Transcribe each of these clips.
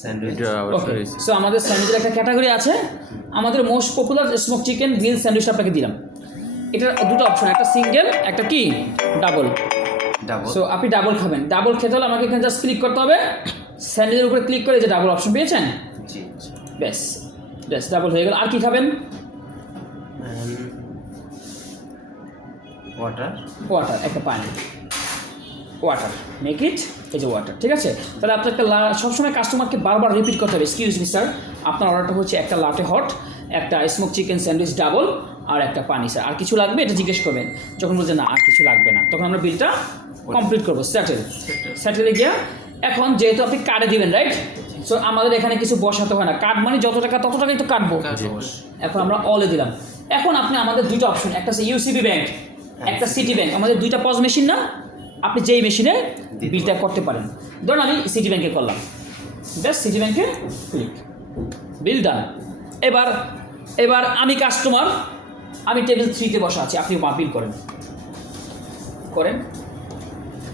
Sandwich. So আমাদের স্যান্ডউইচের একটা category আছে। আমাদের most popular smoke chicken grill sandwich আপনাকে দিলাম। এটার দুটো অপশন একটা সিঙ্গেল একটা কি? ডাবল ডাবল সো আপনি ডাবল খাবেন। ডাবল খেতে হলে আমাকে এখানে জাস্ট ক্লিক করতে হবে। স্যান্ডউইচের উপরে ক্লিক করে যে ডাবল অপশন পেয়েছেন? জি ব্যাস ব্যাস ডাবল হয়ে গেল। আর কি খাবেন? ওয়াটার ওয়াটার একটা পানি। ওয়াটার মেক ইট এই যে ওয়াটার ঠিক আছে? তাহলে আপনাকে লা- সবসময় কাস্টমারকে বারবার রিপিট করতে হবে। এক্সকিউজ মি স্যার আপনার অর্ডারটা হচ্ছে একটা লাটে হট একটা স্মোক চিকেন স্যান্ডউইচ ডাবল আর একটা পানি স্যার আর কিছু লাগবে? এটা জিজ্ঞেস করবেন। যখন বলছে না আর কিছু লাগবে না। তখন আমরা বিলটা কমপ্লিট করব। স্যাটেল স্যাটেলে গিয়া এখন যেহেতু আপনি কার্ডে দিবেন রাইট সো আমাদের এখানে কিছু বসাতে হয় না। কার্ড মানে যত টাকা তত টাকাই তো কাটবো। এখন আমরা অলে দিলাম। এখন আপনি আমাদের দুটো অপশন একটা হচ্ছে ইউসিবি ব্যাংক একটা সিটি ব্যাংক আমাদের দুইটা পজ মেশিন না? আপনি যেই মেশিনে বিলটা করতে পারেন। ধরুন আমি সিটি ব্যাংকে করলাম। ব্যাস সিটি ব্যাংকে ক্লিক বিল ডান এবার এবার আমি কাস্টমার আমি টেবিল থ্রিতে বসা আছি। আপনি বিল করেন। করেন।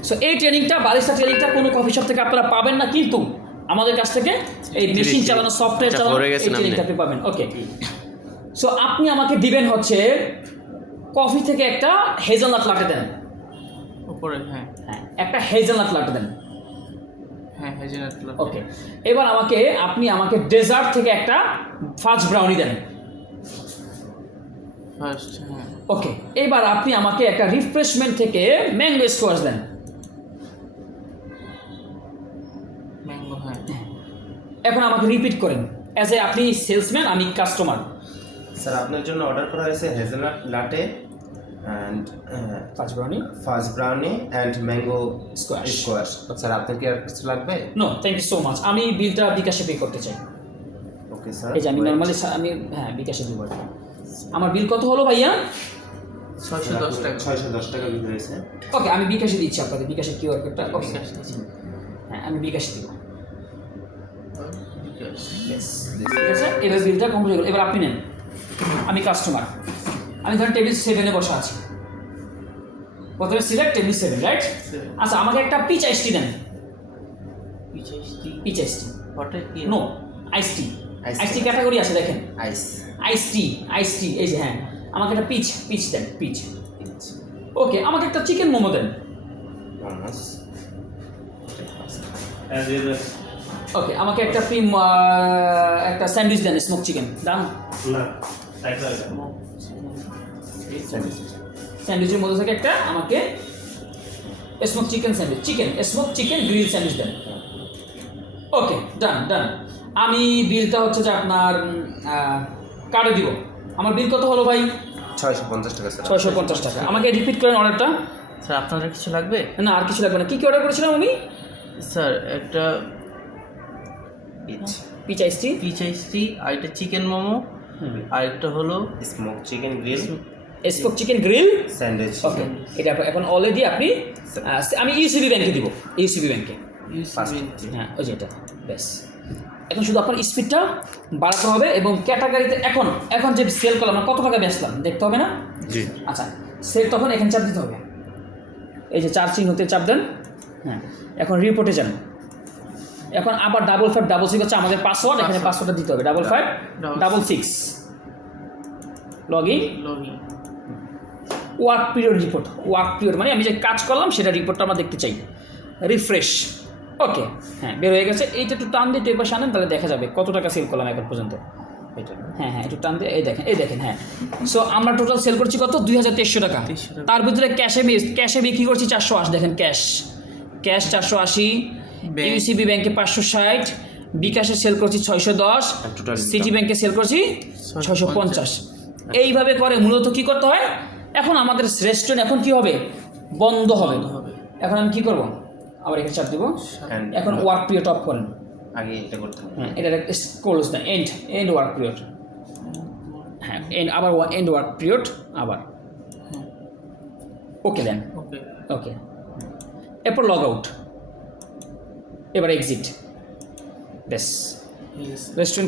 সো এই ট্রেনিংটা বারিস্তা ট্রেনিংটা কোনো কফি শপ থেকে আপনারা পাবেন না কিন্তু আমাদের কাছ থেকে এই মেশিন চালানো সফটওয়্যার আচ্ছা, চালানো এই ট্রেনিংটা আপনি পাবেন। ওকে সো আপনি আমাকে দিবেন হচ্ছে কফি থেকে একটা হেজেলনাট লাটে দেন। উপরে হ্যাঁ। হ্যাঁ একটা হেজেলনাট লাটে দেন। হ্যাঁ হেজেনাট ওকে এবার আমাকে আপনি আমাকে ডেজার্ট থেকে একটা ফাস্ট ব্রাউনি দেন। ফার্স্ট হ্যাঁ। ওকে এবার আপনি আমাকে একটা রিফ্রেশমেন্ট থেকে ম্যাঙ্গো স্কোয়াশ দেন। ম্যাঙ্গো হ্যাঁ। এখন আমাকে রিপিট করেন। অ্যাজ এ আপনি সেলসম্যান আমি কাস্টমার। স্যার আপনার জন্য অর্ডার করা হয়েছে hazelnut latte. And fast brownie fast brownie and mango Squash. Squash sir আপনার কি আর কিছু লাগবে? No thank you so much আমি বিলটা বিকাশে পে করতে চাই। ওকে স্যার এই যে আমি নর্মালি আমি হ্যাঁ বিকাশে দিব। আমার বিল কত হলো ভাইয়া? ছয়শো দশ টাকা। ছয়শো দশ টাকা বিল হয়েছে। ওকে আমি বিকাশে দিচ্ছি আপনাদের বিকাশে কিউআর কোডটা ওকে। হ্যাঁ আমি বিকাশে দিব। বিকাশ। ঠিক আছে। এবার বিলটা কমপ্লিট হয়ে গেল। এবার আপনি নেন। আমি কাস্টমার আমি ধরেন টেবিল সেভেনে বসা আছি। প্রথমে সিলেক্ট টেবিল সেভেন রাইট আচ্ছা আমাকে একটা পিচ আইস টি দেন। পিচ আইস টি হটে কি no ice tea Ice ice tea category আছে দেখেন। আইস আইস টি আইস টি এই যে হ্যাঁ। আমাকে একটা পিচ পিচ দেন পিচ ওকে আমাকে একটা চিকেন মোমো দেন। ওকে আমাকে একটা একটা স্যান্ডউইচ দেন স্মোক চিকেন দাম? স্যান্ডউইচের মধ্যে থেকে একটা আমাকে smoke chicken sandwich chicken smoke chicken grill sandwich দেন। ওকে ডান ডান আমি বিলটা হচ্ছে যে আপনার কার্ডে দিব। আমার বিল কত হলো ভাই? ছয়শো পঞ্চাশ টাকা স্যার ছয়শো পঞ্চাশ টাকা। আমাকে রিপিট করেন অর্ডারটা স্যার আপনাদের কিছু লাগবে? না আর কিছু লাগবে না। কী কী অর্ডার করেছিলাম আমি? স্যার একটা পিচ পিচ আইসটি আর একটা চিকেন মোমো। আর একটা হলো smoke chicken grill smoke chicken grill sandwich okay এটা এখন অলরেডি আপনি আমি ইউসিবি ব্যাংকে দিব। ইউসিবি ব্যাংকে হ্যাঁ ওই যে এটা। ব্যাস এখন শুধু আপনার স্পিডটা বাড়াতে হবে এবং ক্যাটাগরিতে এখন এখন যে সেল করলাম কত টাকা বেচলাম দেখতে হবে না? জি। আচ্ছা সেল তখন এখানে চাপ দিতে হবে। এই যে চার চিহ্নতে চাপ দেন। হ্যাঁ এখন রিপোর্টে যান। এখন আবার ডাবল ফাইভ ডাবল সিক্স হচ্ছে আমাদের পাসওয়ার্ড এখানে পাসওয়ার্ডটা দিতে হবে। Double five double six log in work period report work period মানে আমি যে কাজ করলাম সেটা রিপোর্টটা আমরা দেখতে চাই। রিফ্রেশ ওকে হ্যাঁ বের হয়ে গেছে। এইটা একটু টান দিয়ে টেপার আনেন তাহলে দেখা যাবে কত টাকা সেল করলাম এখন পর্যন্ত। এটা হ্যাঁ হ্যাঁ একটু টান দিয়ে এই দেখেন এই দেখেন হ্যাঁ। সো আমরা টোটাল সেল করছি কত? দুই হাজার তেইশশো টাকা। তার ভিতরে ক্যাশে ক্যাশে বিক্রি করছি চারশো আশি দেখেন ক্যাশ ক্যাশ চারশো আশি। ইউসিবি ব্যাংকে পাঁচশো ষাট বিকাশে সেল করছি ছয়শো দশ সিটি ব্যাংকে সেল করছি ছয়শো পঞ্চাশ। এইভাবে করে মূলত কি করতে হয়? এখন আমাদের রেস্টুরেন্ট এখন কি হবে? বন্ধ হবে। এখন আমি কি করব? আবার এখানে চাপ দিব। এখন ওয়ার্ক পিরিয়ড অফ করেন। আগে এটা করতে হবে। হ্যাঁ এটা ক্লোজ না এন্ড এন্ড ওয়ার্ক পিরিয়ড হ্যাঁ এন্ড আবার এন্ড ওয়ার্ক পিরিয়ড আবার। ওকে দেন ওকে ওকে এরপর লগ আউট এবার এক্সিট ব্যাস। রেস্টুরেন্ট